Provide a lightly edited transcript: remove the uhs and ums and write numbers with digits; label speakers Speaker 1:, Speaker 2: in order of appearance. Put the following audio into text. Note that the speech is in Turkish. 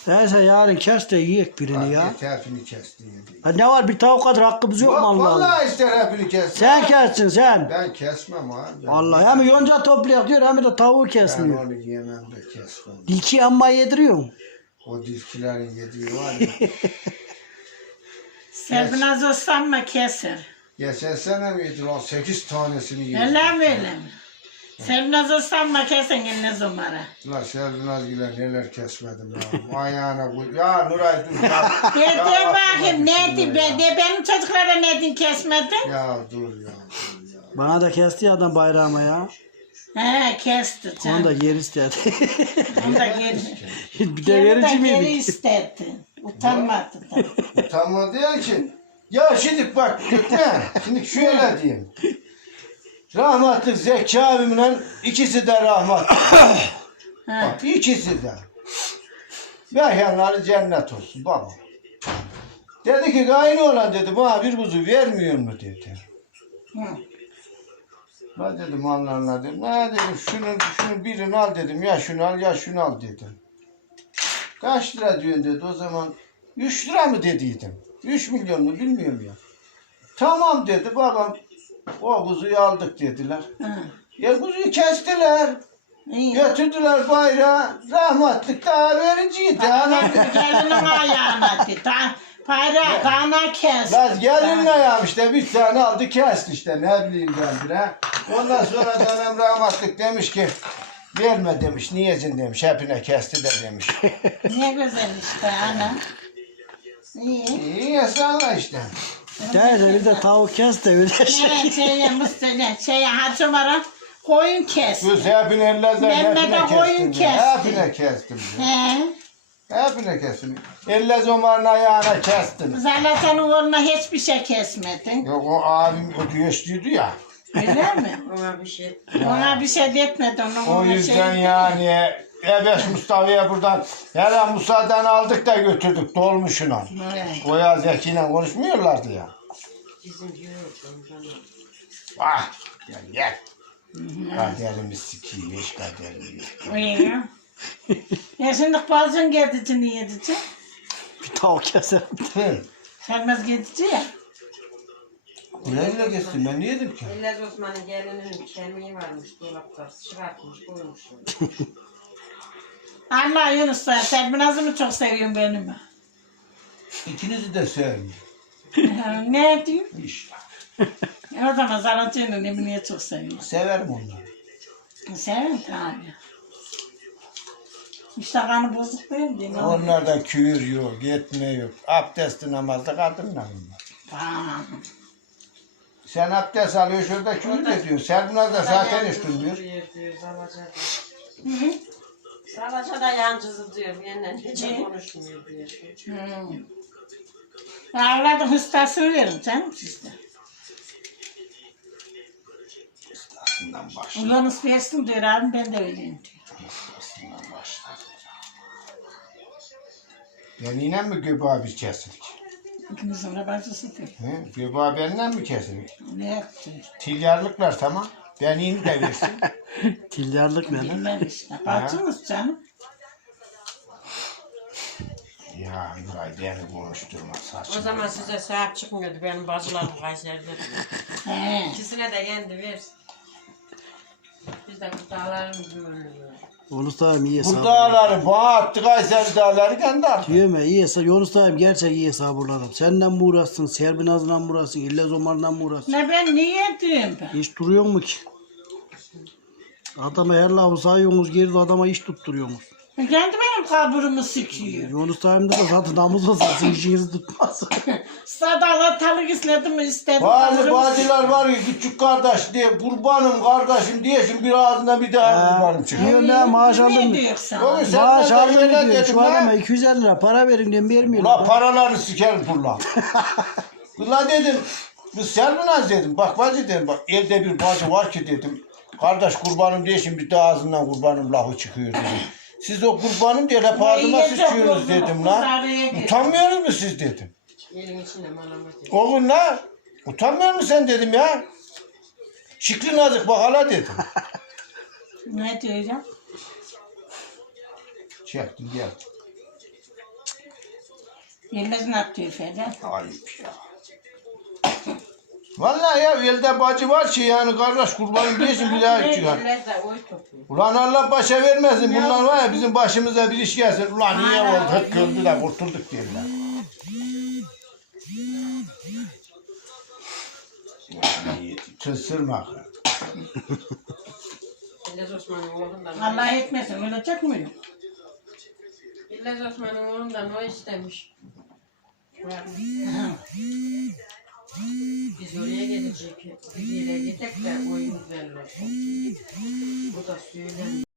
Speaker 1: Neyse yarın kes de yiyek birini ya.
Speaker 2: Hepini kesti.
Speaker 1: Ha, ne var bir tavuk kadar hakkımız yok mu Allah'ım?
Speaker 2: Vallahi ister hepini kes.
Speaker 1: Sen kessin sen.
Speaker 2: Ben kesmem abi.
Speaker 1: Vallahi hem yonca toplayak diyor hem de tavuğu
Speaker 2: Ben
Speaker 1: kesmiyor.
Speaker 2: onu yemem de kesmem.
Speaker 1: Dilki amma yediriyor.
Speaker 2: O dilkilerin yediği var ya.
Speaker 3: Serpinaz olsam mı keser?
Speaker 2: Geçen sene miydi lan? 8 tanesini yedim.
Speaker 3: Öyle mi öyle mi? Serpinaz olsam mı kesin eline zumara?
Speaker 2: Ulan Serpinaz Güler neler kesmedim ya. Ayağına koy. Ya Nuray dur ya.
Speaker 3: De bakayım neydi be? De benim çocuklara neydin kesmedin?
Speaker 2: Ya dur ya.
Speaker 1: Bana da kesti ya adam bayrağıma ya.
Speaker 3: He kesti
Speaker 1: Onu
Speaker 3: canım.
Speaker 1: da yer istedi.
Speaker 3: Onu da geri.
Speaker 1: Bir de
Speaker 3: Geri de
Speaker 1: verici
Speaker 3: geri
Speaker 1: miydik?
Speaker 3: istedi. Utanmadı da.
Speaker 2: Utanma diyor ki. Ya şimdi bak Gökmen. Şimdi şöyle diyeyim. Rahmetli Zeki abimle ikisi de rahmetli.
Speaker 3: Ha.
Speaker 2: Bak ikisi de. Mekanları cennet olsun baba. Dedi ki aynı olan dedi bana bir kuzu vermiyor mu dedi.
Speaker 3: Hı.
Speaker 2: Ben dedim anlarlar dedim. Ne dedim şunu birini al dedim. Ya şunu al ya şunu al dedim. Kaç lira diyorsun dedi o zaman. 3 lira mı dediydim. 3 milyon mu bilmiyorum ya. Tamam dedi babam. O kuzuyu aldık dediler.
Speaker 3: Hı.
Speaker 2: Ya kuzuyu kestiler.
Speaker 3: İyi.
Speaker 2: Götürdüler bayrağı. Rahmetlik daha vericiydi. Anam.
Speaker 3: Gelinin ayağına dedi. Para kana kes.
Speaker 2: Lan gelinin ayağım işte bir tane aldı kesti işte ne bileyim ben bile. Ondan sonra dönem rahmetlik demiş ki verme demiş niyesin demiş hepine kesti de demiş.
Speaker 3: Ne güzel işte ana. İyi.
Speaker 2: İyi ya sana işte.
Speaker 1: Neyse bir de tavuk kes de bir de
Speaker 3: Evet şeye Hacı Mara koyun kes.
Speaker 2: Kız hepine ellezden
Speaker 3: Mehmet'e
Speaker 2: hepine
Speaker 3: koyun
Speaker 2: kestim.
Speaker 3: kesti.
Speaker 2: Hepine kestim.
Speaker 3: He.
Speaker 2: Hepine kestim. Ellez Omar'ın ayağına kestim.
Speaker 3: Zaten oğluna hiçbir şey kesmedin.
Speaker 2: Yok o abim o güçlüydü ya.
Speaker 3: Öyle mi?
Speaker 4: Ona bir şey.
Speaker 3: Ona bir şey detmedi onu.
Speaker 2: O yüzden yani Evet Mustafa'ya buradan hele Musa'dan aldık da götürdük dolmuşuna.
Speaker 3: Evet.
Speaker 2: O ya Zeki'yle konuşmuyorlardı ya.
Speaker 4: Bizim yok.
Speaker 2: Vah gel gel. Kaderimiz sikiymiş kaderimiz.
Speaker 3: İyi. Ya şimdi bazen gedici ne yedici?
Speaker 1: bir tavuk keser.
Speaker 2: Hı.
Speaker 3: Gelmez gedici ya.
Speaker 2: Neyle kestim ben niye yedim ki?
Speaker 4: İllaz Osman'ın gelinin kemiği varmış dolapta. Çıkartmış koymuş.
Speaker 3: Allah Yunus sen Binaz'ı mı çok seviyorsun benim mi?
Speaker 2: İkinizi de sevmiyorum.
Speaker 3: Ne diyor?
Speaker 2: İşte.
Speaker 3: O zaman Zaratı'nın Emine'yi çok seviyorum.
Speaker 2: Severim onları.
Speaker 3: Sevim tabii. İştahını bozuk değil mi?
Speaker 2: Onlarda küür yok, yetme yok. Abdesti namazda kadınlar bunlar.
Speaker 3: Tamam.
Speaker 2: Sen abdest alıyor şurada küür ediyor. Sen bunlar da zaten üstün diyor.
Speaker 4: Diyor Salaca'da.
Speaker 3: Hı?
Speaker 4: Salaca'da yancızı diyor. Yeniden hiç konuşmuyor diyor.
Speaker 3: Avladın hıstasını verin canım sizde.
Speaker 2: Aslından başla.
Speaker 3: Yunus versin diyor abim ben de öyleyim diyor.
Speaker 2: Aslından başla. Ben yine mi Göbü abi kesirik?
Speaker 3: İkimizin de bacısı diyor.
Speaker 2: Göbü abi benden mi kesirik?
Speaker 3: Ne yaptı?
Speaker 2: Tilyarlıklar tamam. Ben yine de versin.
Speaker 1: Tilyarlık ne lan?
Speaker 3: Bilmem işte. Bacımız canım.
Speaker 2: Ya Nuray beni konuşturma saçma.
Speaker 4: O zaman size sahip çıkmıyordu benim bacılarım Kayseri'de.
Speaker 3: He.
Speaker 4: İkisine de yendi versin. Biz de bu dağların güvenliyor.
Speaker 1: Yunus dayım iyi
Speaker 2: Bu
Speaker 1: hesabı.
Speaker 2: dağları bana attı Kayseri dağları kendi attı.
Speaker 1: Diyorum ya iyi hesabı. Yunus dayım gerçek iyi hesabı. Senden mi uğraşsın? Serbinaz'la mı uğraşsın? İllez Omar'la mı uğraşsın?
Speaker 3: Ne ben niye diyeyim ben?
Speaker 1: Hiç duruyor mu ki? Adama her lafı sayıyorsunuz geride adama iş tutturuyorsunuz.
Speaker 3: Kendi benim kaburumu sikiyor.
Speaker 1: Yunus dayımda da zaten namus olsa sizin işinizi tutmaz.
Speaker 3: Sadalı talık istedim istedim.
Speaker 2: Bazı
Speaker 3: kaburumu
Speaker 2: bacılar var ya küçük kardeş diye kurbanım kardeşim diyesin bir ağzından bir daha kurbanım çıkıyor.
Speaker 1: Diyorum ya maaş aldım
Speaker 3: Ne
Speaker 1: mı?
Speaker 3: diyorsun?
Speaker 2: Oğlum sen
Speaker 1: Maaş
Speaker 2: ne
Speaker 1: aldım mı
Speaker 2: öyle
Speaker 1: diyor.
Speaker 2: dedim
Speaker 1: Şu adama
Speaker 2: lan.
Speaker 1: 250 lira para verin diyorum vermiyor.
Speaker 2: Ulan paralarını sikerim kurla. Ulan dedim. Kız Servinaz dedim. Bak bacı dedim. Bak elde bir bacı var ki dedim. Kardeş kurbanım diye şimdi bir de ağzından kurbanım lafı çıkıyor dedim. Siz o kurbanım diye hep ağzıma sıçıyorsunuz dedim lan. Utanmıyor musunuz siz dedim.
Speaker 4: Elin içinde malama diyor.
Speaker 2: Oğlum lan. Utanmıyor musun sen dedim ya. Şıklı nazik bak hala dedim.
Speaker 3: Ne diyeceğim?
Speaker 2: Çektim gel.
Speaker 3: Yemez ne yapıyor Fede?
Speaker 2: Ayıp ya. Vallahi ya elde bacı var ki yani kardeş kurbanın diyesin bir daha çıkar.
Speaker 4: Eller de oy topuyor.
Speaker 2: Ulan Allah başa vermesin. Bunlar var ya bizim başımıza bir iş gelsin. Ulan niye oldu? Hep gördü de kurtulduk derler. Tısırmak.
Speaker 4: İllez Osman'ın oğlundan.
Speaker 3: Allah etmesin ölecek miyim?
Speaker 4: İllez Osman'ın oğlundan o istemiş. Var mı? Biz oraya gelecek. Biz oraya gidecek de oyun güzel olsun. Bu da söylemiyor.